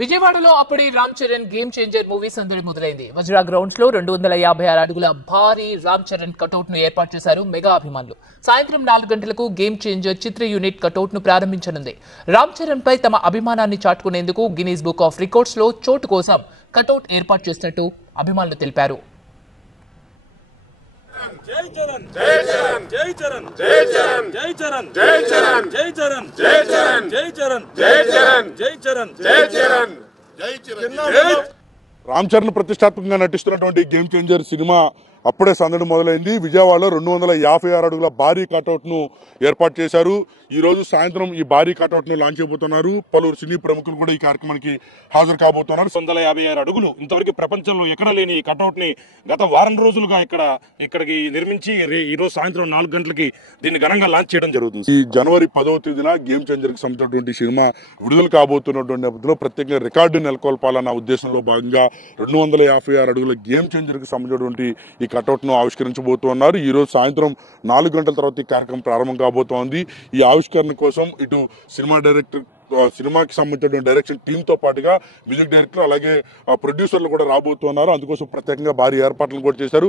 విజయవాడలో అప్పుడే Ram Charan game changer movie సందడి మొదలైంది. వజ్రా గ్రౌండ్స్ లో 256 అడుగుల భారీ రామ్ చరణ్ కటౌట్ ను ఏర్పాటు చేశారు మెగా అభిమానులు. సాయంత్రం 4 గంటలకు గేమ్ చేంజర్ చిత్ర యూనిట్ కటౌట్ ను ప్రారంభించనుంది. రామ్ చరణ్ పై తమ అభిమానాన్ని చాటుకునేందుకు గిన్నీస్ బుక్ ఆఫ్ రికార్డ్స్ లో చోటు కోసం కటౌట్ ఏర్పాటు చేసినట్టు అభిమానులు తెలిపారు. జై చరణ్ జై చరణ్ జై చరణ్ జై చరణ్ జై చరణ్ జై చరణ్ జై చరణ్ జై చరణ్ జై చరణ్ జై చరణ్ జై చరణ్ జై చరణ్ జై చరణ్. రామ్ చరణ్ ప్రతిష్టాత్మకంగా నటిస్తున్నటువంటి గేమ్ చేంజర్ సినిమా అప్పుడే సందడి మొదలైంది. విజయవాడలో 256 అడుగుల భారీ కటౌట్ ను ఏర్పాటు చేశారు. ఈ రోజు సాయంత్రం ఈ భారీ కటౌట్ ను లాంచ్ చేయబోతున్నారు. పలువురు సినీ ప్రముఖులు కూడా ఈ కార్యక్రమానికి హాజరు కాబోతున్నారు. 256 అడుగులు ఇంతవరకు ప్రపంచంలో ఎక్కడ లేని ఈ కటౌట్ ని గత వారం రోజులుగా ఇక్కడికి నిర్మించి ఈ రోజు సాయంత్రం 4 గంటలకి దీన్ని ఘనంగా లాంచ్ చేయడం జరుగుతుంది. ఈ జనవరి 10వ తేదీన గేమ్ చేంజర్ కి సంబంధించినటువంటి సినిమా విడుదల కాబోతున్నటువంటి నేపథ్యంలో ప్రత్యేకంగా రికార్డు నెలకొల్పాలన్న ఉద్దేశంలో భాగంగా 256 అడుగుల గేమ్ చేంజర్ కి సంబంధించినటువంటి ఈ కటౌట్ ను ఆవిష్కరించబోతున్నారు. ఈ రోజు సాయంత్రం 4 గంటల తర్వాత ఈ కార్యక్రమం ప్రారంభం కాబోతోంది. ఈ ఆవిష్కరణ కోసం ఇటు సినిమాకి సంబంధించిన డైరెక్షన్ టీమ్ తో పాటుగా మ్యూజిక్ డైరెక్టర్ అలాగే ప్రొడ్యూసర్లు కూడా రాబోతున్నారు. అందుకోసం ప్రత్యేకంగా భారీ ఏర్పాట్లు కూడా చేశారు.